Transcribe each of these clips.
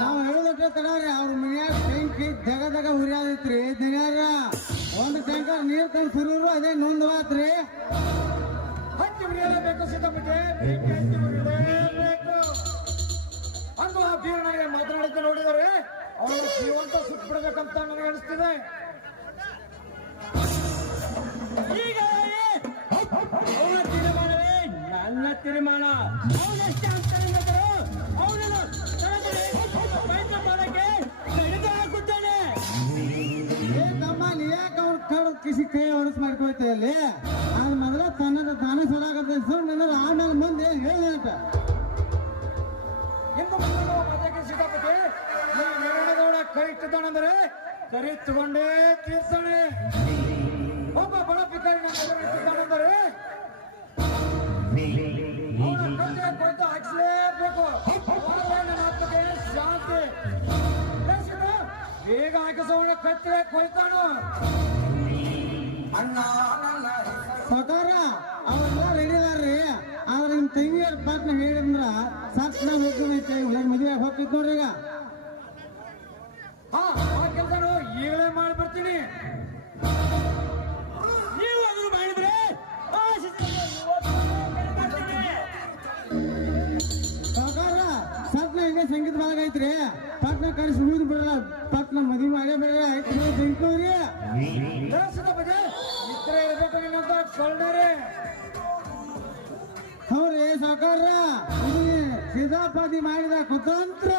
ನಾವು ಹೇಳೋದಕ್ಕೆ ತಡವ್ರಿ ಅವ್ರ ಮನ್ಯಾಗ ಬೆಂಕಿ ಜಗದಾಗ ಉರಿಯಾದೈತ್ರಿ ದಿನಾರ ಒಂದು ಟ್ಯಾಂಕರ್ ನೀರು ತಂದು ಸುರಿದ್ರು ಅದೇ ನೊಂದವಾತ್ರಿ. ಹಚ್ಚಿ ಉರಿಯಲೇಬೇಕು ಸಿದ್ದಪಟ್ಟೆ, ಬೆಂಕಿ ಹಚ್ಚಿ ಉರಿಯಲೇಬೇಕು ಅಂದು ಆ ಬೀರನಿಗೆ ಮಾತನಾಡುತ್ತಾ ನೋಡಿದರೆ ಅವನು ಜೀವಂತ ಸುಟ್ಟು ಬಿಡಬೇಕಂತ ನನಗೆ ಅನಿಸ್ತಿದೆ. ಈಗ ಅವನ ತೀರ್ಮಾನವೇ ನನ್ನ ತೀರ್ಮಾನ. ಅವನಷ್ಟೇ ಅಂತ ಅವನನ್ನು ಪ್ರಯತ್ನ ಮಾಡಕ್ಕೆ ಕಡಿದು ಹಾಕುತ್ತಾನೆ. ನಮ್ಮಲ್ಲಿ ಯಾಕೆ ಅವ್ರ ಕಡೆ ಕಿಸಿ ಕೈ ಹೊರಸ್ ಮಾಡ್ಕೊಳ್ತೇ ಅಲ್ಲಿ ಅದು ಮೊದಲ ತನ್ನ ತಾನೇ ಸೊಲಾಗತ್ತ ನನ್ನ ಆಮೇಲೆ ಮುಂದೆ ಹೇಳಿದ ಇನ್ನು ಮುಂದೆ ಮತಕ್ಕೆ ಸಿದ್ದಪಟ್ಟೆ ಈ ನಿರ್ಣಯದೊಳ ಕೈ ಇಟ್ಟಿದ್ದಾನೆಂದರೆ ಕರಿ ತಗೊಂಡೇ ತೀರ್ಸಾನೆ. ಒಬ್ಬ ಬಡ ಪಿಕಾರಿನ ಇಟ್ಟಿದ್ದಾನೆಂದರೆ ಕೊಟ್ಟು ಹಾಕಿಸಲೇಬೇಕು. ಆತ್ಮಕ್ಕೆ ಶಾಂತಿ ಬೇಗ ಹಾಕಿಸೋಣ ಕತ್ತರೆ ಕೊಯ್ತಾನು. ಸಕಾರ ಅವೆಲ್ಲ ರೆಡಿದಾರ್ರಿ ಆದ್ರೆ ನಿಮ್ ತಂಗಿಯರ್ ಪಾಟ್ನ ಹೇಳಿದ್ರ ಸತ್ ನಾವು ಹೋಗ್ತೈತೆ ಮದುವೆ ಹೋಗ್ತಿದ್ ನೋಡ್ರಿ. ಈಗ ಹಾ ಆ ಕೆಲಸನು ಈಗಲೇ ಮಾಡ್ಬಿಡ್ತೀನಿ. ನೀವು ಅದನ್ನು ಮಾಡಿದ್ರೆ ಸಕಾರ ಸತ್ನ ಹಿಂಗೆ ಸಂಗೀತ ಭಾಗ ಐತ್ರಿ ಪಟ್ನ ಕಳಿಸಿ ಉಳಿದು ಬಿಡಲ್ಲ ಪಟ್ನ ಮದುವೆ ಮಾಡೇ ಬೇಡ ಐತಿ ಬೆಂಕೂರಿ ಸಿದ್ದಪಟ್ಟೆ ಇದ್ರೆ ಇರ್ಬೇಕು ನಿನ್ನಂತ ಸೊಳ್ಳೆ. ಹೌದ್ರಿ ಸಾಕಾರ ಸಿದ್ದಾಪತಿ ಮಾಡಿದ ಕುತಂತ್ರ.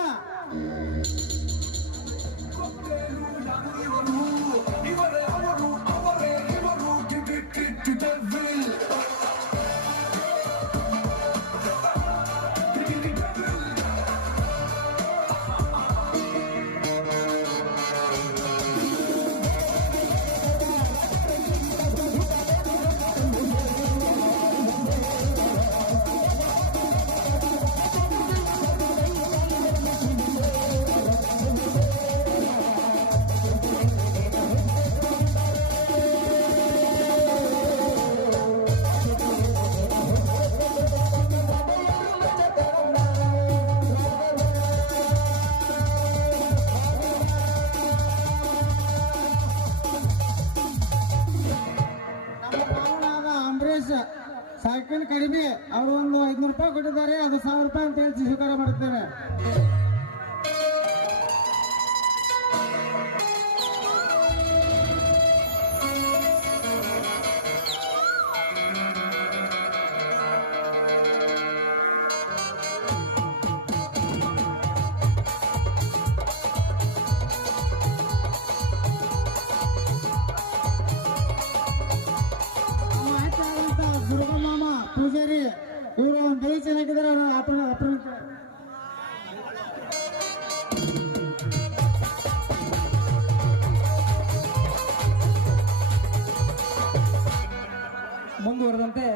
ಸೈಕಲ್ ಕಡಿಮೆ ಅವರು ಒಂದು 500 ರೂಪಾಯಿ ಕೊಟ್ಟಿದ್ದಾರೆ ಅದು 1000 ರೂಪಾಯಿ ಅಂತ ಹೇಳಿ ಸ್ವೀಕಾರ ಮಾಡುತ್ತೇನೆ. ದುರ್ಗಮ್ಮ ಪೂಜಾರಿ ಇವರು ಒಂದು ಬೈ ಚೆನ್ನಾಗಿದ್ದಾರೆ ಅವರು ಅಪ್ರ ಮುಂದುವರೆದಂತೆ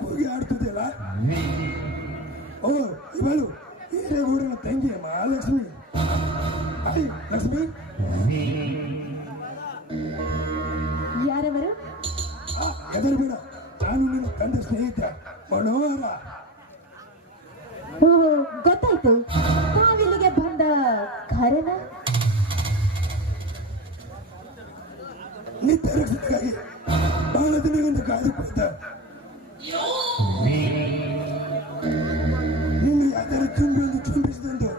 ಕೂಗಿ ಆಡ್ತಿದ್ಯಲ್ಲ ಓ ಇವಳು ಹಿರೇಗೌಡನ ತಂಗಿ ಮಹಾಲಕ್ಷ್ಮಿ. ಅಯ್ಯ ಲಕ್ಷ್ಮಿ ಯಾರವರು? ಎದರು ಬೇಡ, ನಾನು ನಿನ್ನ ತಂದೆ ಸ್ನೇಹಿತ ಮನೋಹರ. ಓಹೋ ಗೊತ್ತಾಯ್ತು. ತಾವಿಲ್ಲಿಗೆ ಬಂದ ಕಾರಣ? ನಿತ್ಯ ರಕ್ಷಣೆಗಾಗಿ ಬಹಳ ದಿನಗಳಿಂದ ಕಾದು ಕುಳಿತ ನಿನ್ನ ಯಾವ್ದಾರ ಚುಂಬಿಯನ್ನು ಚುಂಬಿಸಿದಂದು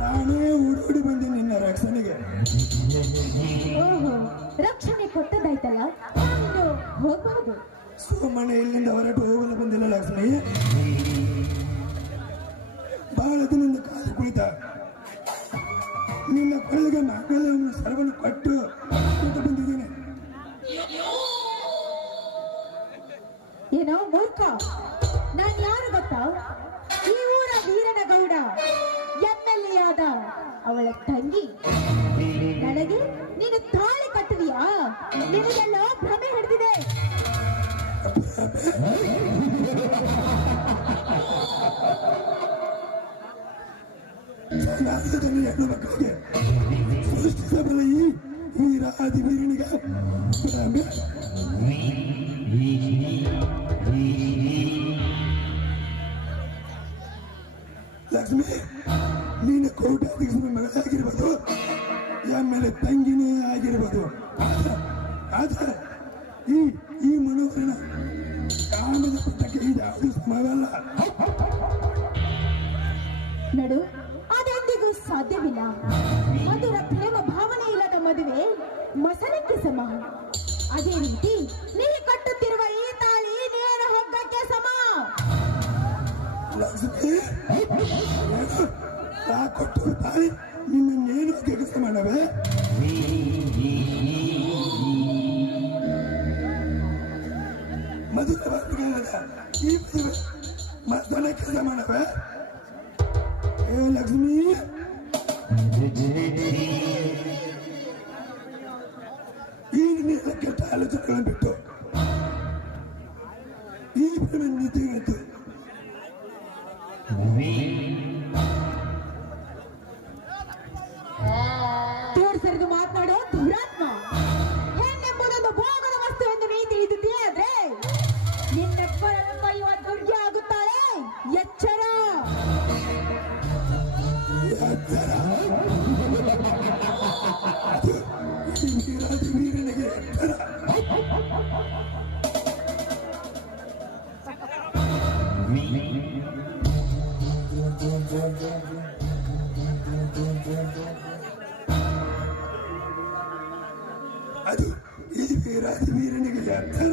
ನಾನೇ ಓಡೋಡಿ ಬಂದೆ ನಿನ್ನ ರಕ್ಷಣೆಗೆ. ಓಹೋ, ರಕ್ಷಣೆ ಕೊಟ್ಟದಾಯ್ತಲ್ಲ, ನೀನು ಹೋಗಬಹುದು. ಸೋಮಣ್ಣ ಇಲ್ಲಿಂದ ಹೊರಟು ಹೋಗಲು ಬಂದಿಲ್ಲ ಲಕ್ಷ್ಮಿ. ಬಹಳ ದಿನದಿಂದ ಕಾದು ಕುಳಿತ ನಿನ್ನ ಕೊಳ್ಳಿಗೆ ಮಂಗಲವನ್ನು ಸರ್ವನು ಕೊಟ್ಟು ಬಂದಿದ್ದೇನೆ. ಏನೋ ಮೂರ್ಖ, ನಾನ್ ಯಾರು ಗೊತ್ತಾ? ಈ ಊರ ವೀರನ ಗೌಡ MLA ಆದ ಅವಳ ತಂಗಿ. ನನಗೆ ನೀನು ತಾಳಿ ಕಟ್ಟುವಿಯಾ? ನಿನಗೆಲ್ಲ ಭ್ರಮೆ ಹಿಡಿದಿದೆ. ಸಮಾಜದಲ್ಲಿ ಹೆಣ್ಣು ಮಕ್ಕಳಿಗೆ ಸೃಷ್ಟಿಸಬಲ್ಲ ಈ ರಾಜಿ ವೀರನಿಗೆ ಭ್ರಮೆ. ಲಕ್ಷ್ಮಿ, ನೀನು ಕೋಟ್ಯಾಧೀಶನ ಮಗಳಾಗಿರ್ಬೋದು, ಆಮೇಲೆ ತಂಗಿನೇ ಆಗಿರ್ಬೋದು. ಆದ್ರೆ ಈ ಮನೋಹರನ ಕಾಮದ ಪಟ್ಟಕ್ಕೆ ಇದ್ಯಾವುದು ಸಮವಲ್ಲ. ನಡು, ಅದೆಂದಿಗೂ ಸಾಧ್ಯವಿಲ್ಲ. ಮಧುರ ಪ್ರೇಮ ಭಾವನೆ ಇಲ್ಲದ ಮದುವೆ ಮಸನಕ್ಕೆ ಸಮ. ಅದೇ ರೀತಿ ನೀನು ಕಟ್ಟುತ್ತಿರುವ ಈ ತಾಳಿ ನೇರ ಹಗ್ಗಕ್ಕೆ ಸಮ. ಲಕ್ಷ್ಮಿ, ನಾ ಕೊಟ್ಟು ತಾಯಿ ನಿನ್ನೇನು ಕೆಲಸ ಮಾಡವೆ? ಮಧುರವಾದ ಈ ಮದುವೆ ಮತನ ಕೆಲಸ ಮಾಡವೆ? ಏ ಲಕ್ಷ್ಮಿ, ಈ ನಿನ್ನ ಕೆಟ್ಟ ಆಲೋಚನೆಗಳನ್ನು ಬಿಟ್ಟು ಈ ಪ್ರೇಮ ನೀತಿಗಳಿತ್ತು. ತೋರ್ಸರಿದು ಮಾತನಾಡೋ ದುರಾತ್ಮ. ಹೆಣ್ಣೆಂಬುದೊಂದು ಭೋಗದ ವಸ್ತು ಎಂದು ನೀ ತಿಳಿದಿದ್ದೀಯ ಆದ್ರೆ ನಿನ್ನೆಬ್ಬರನ್ನು ಕೈಯುವ ದುರ್ಗೆ ಆಗುತ್ತಾಳೆ. ಎಚ್ಚರ. ವೀರನಿಗೆ ಅದು ಈ ರಾಜವೀರನಿಗೆ ಎತ್ತರ.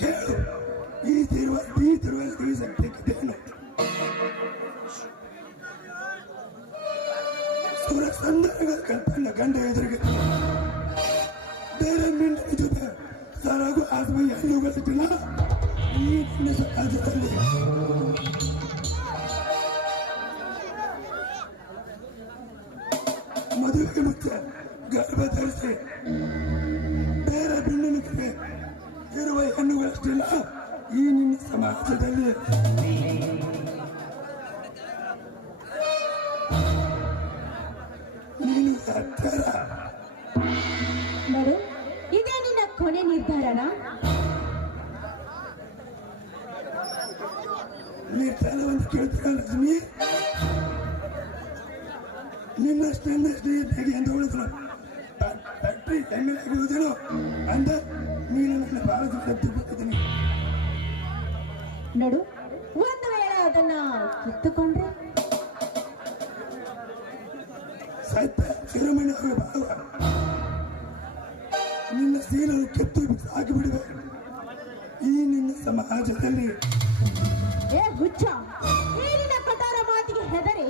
ಕೇಳು, ಈ ತಿರುವಲ್ಲಿ ಶಕ್ತಿದ್ದೇನು? ಸುರಸಂದರಗಳ ತನ್ನ ಗಂಡ ಎದುರಿಗೆ ಬೇರೆ ಮಿಂಡಿನ ಜೊತೆ ಸರಗು ಆತ್ಮ ಎನ್ನುಗಳಿಲ್ಲ. ಈ ನಿನ್ನ ಸಮಾಜದಲ್ಲಿ ಮದುವೆಗೆ ಮುಂಚೆ ಗರ್ಭ ಧರಿಸಿ ಬೇರೆ ಬಿಂಡಿನಿಗೆ ಇರುವ ಹೆಣ್ಣುಗಳಷ್ಟಿಲ್ಲ ಈ ನಿನ್ನ ಸಮಾಜದಲ್ಲಿ. ನೀನು ಎತ್ತರ. ನೋಡು, ಇದೇ ನಿನ್ನ ಕೊನೆ ನಿರ್ಧಾರನ? ನಿರ್ಧಾರವನ್ನು ಕೇಳ್ತೀರ ಲಕ್ಷ್ಮಿ? ನಿನ್ನಷ್ಟು ಹೇಗೆ ಅಂತ ಹೇಳಿದ್ರು ಫ್ಯಾಕ್ಟ್ರಿ MLA ಆಗುವುದೇನೋ ಅಂದ ನೀನು ನನ್ನ ಭಾರತ ತಪ್ಪಿಕೊಟ್ಟಿದ್ದೀನಿ. ನೋಡು, ಒಂದು ವೇಳೆ ಅದನ್ನ ಕಿತ್ತುಕೊಂಡ್ರೆ ಸತ್ಯ ಶಿರೋಮಣಿ ಅವರ ಭಾವ ನಿನ್ನ ಶೀಲವು ಕೆತ್ತು ಹಾಕಿಬಿಡುವೆ ಈ ನಿನ್ನ ಸಮಾಜದಲ್ಲಿ. ಏ ಹುಚ್ಚ, ಈ ನಿನ್ನ ಕಟಾರ ಮಾತಿಗೆ ಹೆದರಿ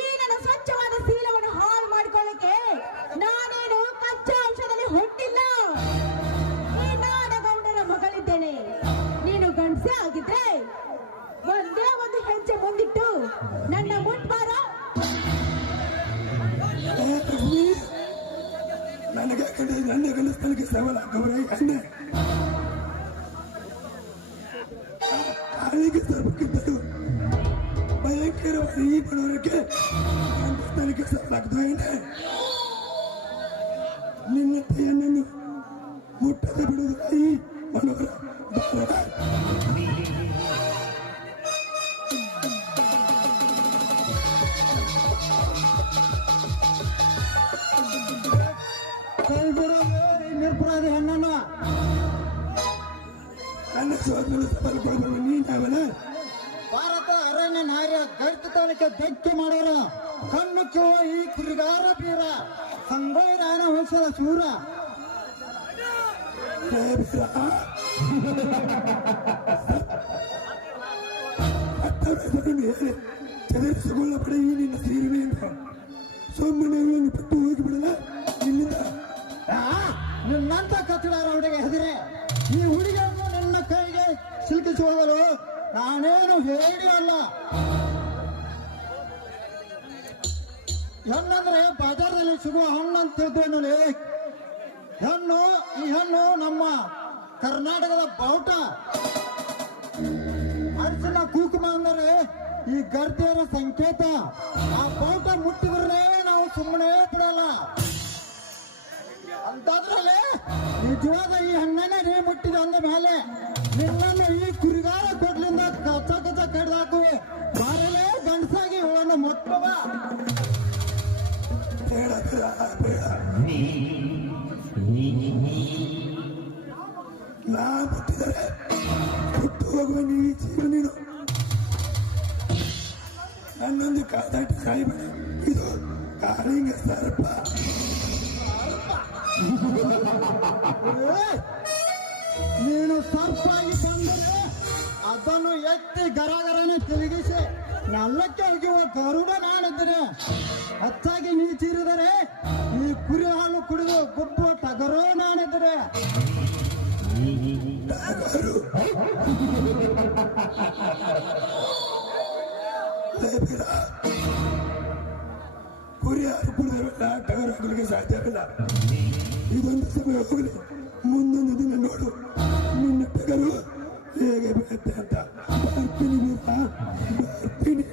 ಈ ನನ್ನ ಸ್ವಚ್ಛವಾದ ಶೀಲವನ್ನು ಹಾಳು ಮಾಡಿಕೊಳ್ಳಕ್ಕೆ ನಾನೇನು ಕಚ್ಚಾ ಅಂಶದಲ್ಲಿ ಹುಟ್ಟಿಲ್ಲ. ಈ ನಾಡಗೌಡರ ಮಗಳಿದ್ದೇನೆ. ನೀನು ಗಂಡಸೇ ಆಗಿದ್ರೆ ಒಂದೇ ಒಂದು ಹೆಜ್ಜೆ ಮುಂದಿಟ್ಟು ನನ್ನ ಮುಟ್ಬಾರ. ನನಗೆ ನನ್ನ ಗಂಡಸ್ತನಿಗೆ ಸವಾಲ ಗೌರವ ಎಣ್ಣೆ ಕಾಳಿಗೆ ಸರ್ವಕ್ಕಿದ್ದರು ಭಯಂಕರವಾದ ಈ ಬಡವರಿಗೆ ಗಂಡಸ್ತನಿಗೆ ಸವಾಲಾಗದು ಎಣ್ಣೆ. ನಿನ್ನ ತೆಯನ್ನು ಮುಟ್ಟದೆ ಬಿಡುವುದು ಈ ಮನೋಹರ ಬಾಲಕ. ಸೋದರನ್ನು ಸವಾಲು ಕೊಡಬಾರ್ದು ನೀನಾವಲ್ಲ ಭಾರತ ಅರಣ್ಯ ನಾರ್ಯ ಗರ್ತಿತನಕ್ಕೆ ಧಕ್ಕೆ ಮಾಡೋರ ಕಣ್ಣು ಕಿವ ಈ ಕುರಿಗಾರ ಬೀರ ಸಂಗೊಯ್ರಾಯನ ವಂಶದ ಶೂರ ಚದರಿಸಿಕೊಳ್ಳಬಡ ಈ ನಿನ್ನ ಸೀರಿವೆ ಎಂದು ಸುಮ್ಮನೆ ಇವಳನ್ನು ಬಿಟ್ಟು ಹೋಗಿಬಿಡಲ್ಲ ಇಲ್ಲಿಂದ ನಿನ್ನಂತ ಕತ್ತಡಾರ ಹುಡುಗ ಹೆದರೆ ಈ ಹುಡುಗಿಯನ್ನು ನನ್ನ ಕೈಗೆ ಸಿಲುಕಿಸಿ ಹೋಗಲು ನಾನೇನು ಹೇಳಿ ಅಲ್ಲ. ಹೆಣ್ಣಂದ್ರೆ ಬಾಜಾರದಲ್ಲಿ ಸಿಗುವ ಹಣ್ಣು ಅಂತ ತಿಳ್ದೇನು. ಹೆಣ್ಣು ಈ ಹೆಣ್ಣು ನಮ್ಮ ಕರ್ನಾಟಕದ ಬಾವುಟ. ಅರಿಶಿನ ಕುಂಕುಮ ಅಂದರೆ ಈ ಗರ್ತಿಯರ ಸಂಕೇತ. ಆ ಬಾವುಟ ಮುಟ್ಟಿದ್ರೆ ನಾವು ಸುಮ್ಮನೆ ಬಿಡಲ್ಲ. ಅಂತಾದ್ರಲ್ಲಿ ನಿಜವಾದ ಈ ಹಣ್ಣನ್ನೇ ನೀ ಮುಟ್ಟಿದ ಅಂದ ಮೇಲೆ ನಿನ್ನನ್ನು ಈ ಕುರಿಗಾರ ಕೊಡ್ಲಿಂದ ಕಚ್ಚ ಕಚ್ಚ ಕಡ್ದಾಕುವೆ. ಬಾರಲೇ ಗಂಡಸಾಗಿ ಇವಳನ್ನು ಮುಟ್ಟುವ. ಬೇಡ ಬೇಡ ಬೇಡ ನಾ ಮುಟ್ಟಿದರೆ ಬಿಟ್ಟು ಹೋಗುವ ನೀ ಜೀವ ನೀನು ನನ್ನೊಂದು ಕಾದಾಟಿ ಸಾಯ್ಬೇಡ. ಇದು ಕಾಳಿಂಗ ಸರ್ಪ. ನೀನು ಸರ್ಪಾಗಿ ಬಂದರೆ ಅದನ್ನು ಎತ್ತಿ ಗರಗರನೆ ತಿರುಗಿಸಿ ನಲ್ಲಕ್ಕೆ ಒಗೆಯುವ ಗರುಡ ನಾನಿದ್ದೇನೆ. ಹೆಚ್ಚಾಗಿ ನೀ ಚೀರಿದರೆ ಈ ಕುರಿ ಹಾಲು ಕುಡಿದು ಗುಬ್ಬು ಟಗರೋ ನಾನಿದ್ದೇನೆ. ಕುರಿ ಹಾಲು ಕುಡಿದವಲ್ಲ ಟಗರು ಹಾಕಲಿಕ್ಕೆ ಸಾಧ್ಯವಿಲ್ಲ. ಇದೊಂದು ಸಮಯ ಹೋಗಲಿ, ಮುಂದೊಂದು ದಿನ ನೋಡು ನಿನ್ನ ಟಗರು ಹೇಗೆ ಬೀಳುತ್ತೆ ಅಂತ. ಬರ್ತೀನಿ ಬೀರ, ಬರ್ತೀನಿ.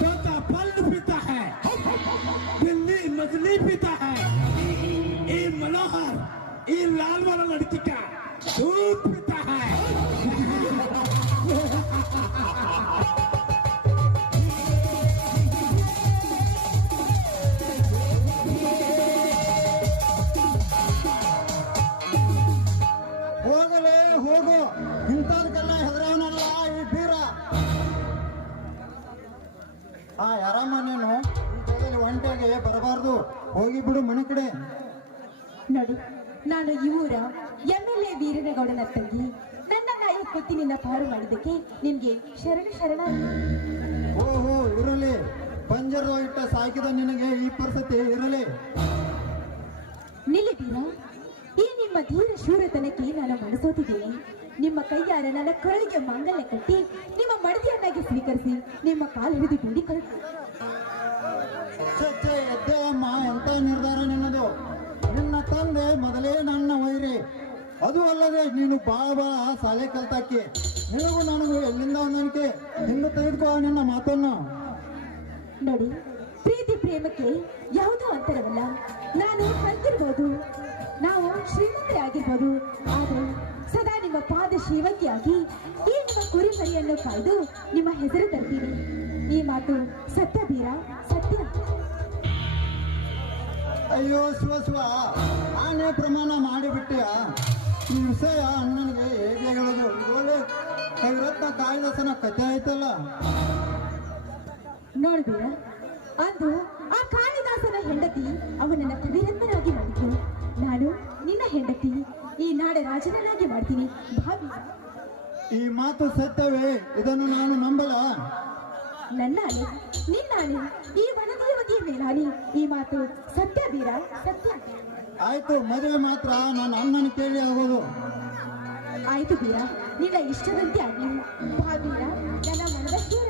छोटा फल पीता है, बिल्ली मछली पीता है, ये मनोहर ये लाल वाला लड़की का दूध पीता है. ಹೋಗಲೇ ಹೋಗು, ಇಂಥದಕ್ಕೆಲ್ಲ ಹೆದರವನಲ್ಲ ಈ ಬೀರ. ಯಾರಮ್ಮ ನೀನು ಈ ಜಾಗದಲ್ಲಿ ಒಂಟೆಗೆ ಬರಬಾರ್ದು, ಹೋಗಿ ಬಿಡು ಮನೆ ಕಡೆ. ನೋಡಿ, ನಾನು ಈ ಊರ MLA ವೀರನಗೌಡನ ತಂಗಿ. ನನ್ನನ್ನ ಈ ಕುತ್ತಿನಿಂದ ಪಾರು ಮಾಡಿದ್ದಕ್ಕೆ ನಿಮ್ಗೆ ಶರಣ. ಓಹೋ, ಇರಲಿ. ಪಂಜರ ಇಟ್ಟ ಸಾಕಿದ ನಿನಗೆ ಈ ಪರಿಸ್ಥಿತಿ ಇರಲಿ. ನಿಲ್ಲಿದ್ದೀರ? ಈ ನಿಮ್ಮ ಧೀರ ಶೂರತನಕ್ಕೆ ನಾನು ಮನಸೋತಿದ್ದೇನೆ. ನಿಮ್ಮ ಕೈಯಾರ ನನ್ನ ಕರಳಿಗೆ ಮಾಂಗಲ್ಯ ಕಟ್ಟಿ ನಿಮ್ಮ ಮಡದಿಯನ್ನಾಗಿ ಸ್ವೀಕರಿಸಿ ನಿಮ್ಮ ಕಾಲು ಹಿಡಿದು ಬೇಡಿಕೊಳ್ಳುತ್ತೆ. ಎದ್ದೆ ಅಮ್ಮ, ಎಂತ ನಿರ್ಧಾರ ನಿನ್ನದು? ನಿನ್ನ ತಂದೆ ಮೊದಲೇ ನನ್ನ ವೈರಿ. ಅದು ಅಲ್ಲದೆ ನೀನು ಬಾಳ ಶಾಲೆ ಕಲ್ತಾಕಿ. ನಿನಗೂ ನನಗೂ ಎಲ್ಲಿಂದ ಹೊಂದಾಣಿಕೆ? ಹಿಂದೆ ತೆಗೆದುಕೋ ನಿನ್ನ ಮಾತನ್ನು. ನೋಡಿ, ಪ್ರೀತಿ ಪ್ರೇಮಕ್ಕೆ ಯಾವುದೋ ಅಂತರವಲ್ಲ. ನಾನು ಕಲ್ತಿರ್ಬೋದು, ನಾವು ಶ್ರೀಮಂತರೇ ಆಗಿರ್ಬೋದು, ಆದರೆ ಸದಾ ನಿಮ್ಮ ಪಾದ ಶ್ರೀಮಂತಿಯಾಗಿ ಈ ನಿಮ್ಮ ಕುರಿಮರಿಯನ್ನು ಕಾಯ್ದು ನಿಮ್ಮ ಹೆಸರು ತರ್ತೀನಿ. ಈ ಮಾತು ಸತ್ಯ ಬೀರ, ಸತ್ಯ. ಅಯ್ಯೋ ಶಿವ, ನಾನೇ ಪ್ರಮಾಣ ಮಾಡಿಬಿಟ್ಟಿಯ? ಈ ವಿಷಯ ಅಣ್ಣನಿಗೆ ಹೇಗೆ ಹೇಳೋದು? ಇವಾಗಲೇ ಕವಿರತ್ನ ಕಾಳಿದಾಸನ ಕಥೆ ಆಯ್ತಲ್ಲ. ನೋಡ್ಬೇಡ, ಅಂದು ಆ ಕಾಳಿದಾಸನ ಹೆಂಡತಿ ಅವನನ್ನ ಕವಿರತ್ನನಾಗಿ ಮಾಡಿದ್ರು. ನಾನು ನಿನ್ನ ಹೆಂಡತಿ ಈ ನಾಡ ರಾಜನನ್ನಾಗಿ ಮಾಡ್ತೀನಿ. ಭಾವಿ, ಈ ಮಾತು ಸತ್ಯವೇ? ಇದನ್ನು ನಾನು ನಂಬಲ. ನನ್ನಾಣೆ ನಿನ್ನಾಣೆ ಈ ವನದೇವತೆಯ ಮೇಲಾಣೆ ಈ ಮಾತು ಸತ್ಯ ವೀರ ಸತ್ಯ. ಆಯ್ತು, ಮದುವೆ ಮಾತ್ರ ನನ್ನ ಅಣ್ಣನ ಕೇಳಿ ಆಗೋದು. ಆಯ್ತು ವೀರ, ನಿನ್ನ ಇಷ್ಟದಂತೆ ಆಗಲಿ. ಬಾ ವೀರ, ನನ್ನ ಮನದ ಶೂರ.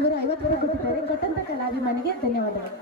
ಇವರು 50 ರೂಪಾಯಿ ಕೊಟ್ಟಿದ್ದಾರೆ. ಕೊಟ್ಟಂತ ಕಲಾಭಿಮಾನಿಗೆ ಧನ್ಯವಾದಗಳು.